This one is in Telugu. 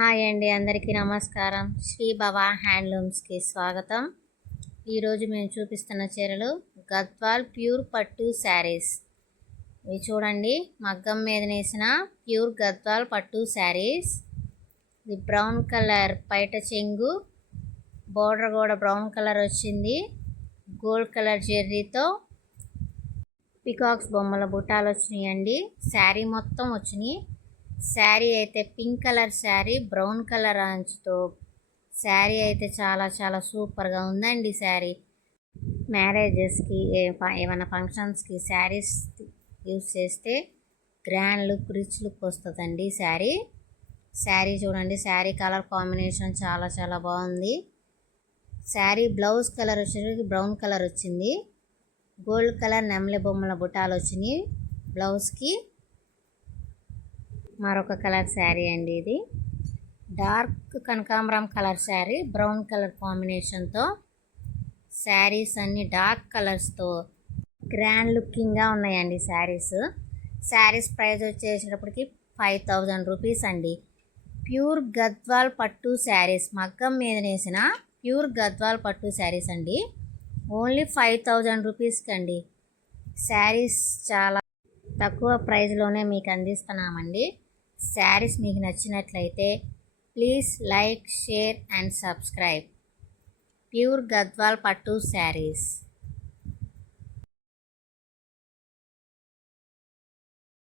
హాయ్ అండి అందరికీ నమస్కారం. శ్రీ భవా హ్యాండ్లూమ్స్కి స్వాగతం. ఈరోజు మేము చూపిస్తున్న చీరలు గద్వాల్ ప్యూర్ పట్టు శారీస్. ఇవి చూడండి మగ్గం మీద నేసిన ప్యూర్ గద్వాల్ పట్టు శారీస్. ఇది బ్రౌన్ కలర్ పైట చెంగు బోర్డర్ కూడా బ్రౌన్ కలర్ వచ్చింది. గోల్డ్ కలర్ జెర్రీతో పికాక్స్ బొమ్మల బుట్టాలు వచ్చినాయండి. శారీ మొత్తం వచ్చినాయి. శారీ అయితే pink colour sari brown colour అంచుతో sari అయితే చాలా చాలా సూపర్గా ఉందండి శారీ. మ్యారేజెస్కి ఏ ఏమైనా ఫంక్షన్స్కి శారీస్ యూస్ చేస్తే గ్రాండ్ లుక్ రిచ్ లుక్ వస్తుందండి శారీ. శారీ చూడండి శారీ కలర్ కాంబినేషన్ చాలా చాలా బాగుంది. శారీ బ్లౌజ్ కలర్ వచ్చేసరికి బ్రౌన్ కలర్ వచ్చింది. గోల్డ్ కలర్ నెమలి బొమ్మల బుట్టాలు వచ్చినాయి బ్లౌజ్కి. మరొక కలర్ శారీ అండి ఇది. డార్క్ కనకాంబరం కలర్ శారీ బ్రౌన్ కలర్ కాంబినేషన్తో శారీస్ అన్ని డార్క్ కలర్స్తో గ్రాండ్ లుకింగ్గా ఉన్నాయండి శారీస్. శారీస్ ప్రైస్ వచ్చేసేటప్పటికి ఫైవ్ థౌజండ్ రూపీస్ అండి. ప్యూర్ గద్వాల్ పట్టు శారీస్ మగ్గం మీద నేసిన ప్యూర్ గద్వాల్ పట్టు శారీస్ అండి. ఓన్లీ ఫైవ్ థౌజండ్ రూపీస్కి అండి శారీస్ చాలా తక్కువ ప్రైస్లోనే మీకు అందిస్తున్నామండి. శారీస్ మీకు నచ్చినట్లయితే please like share and subscribe. Pure Gadwal పట్టు శారీస్.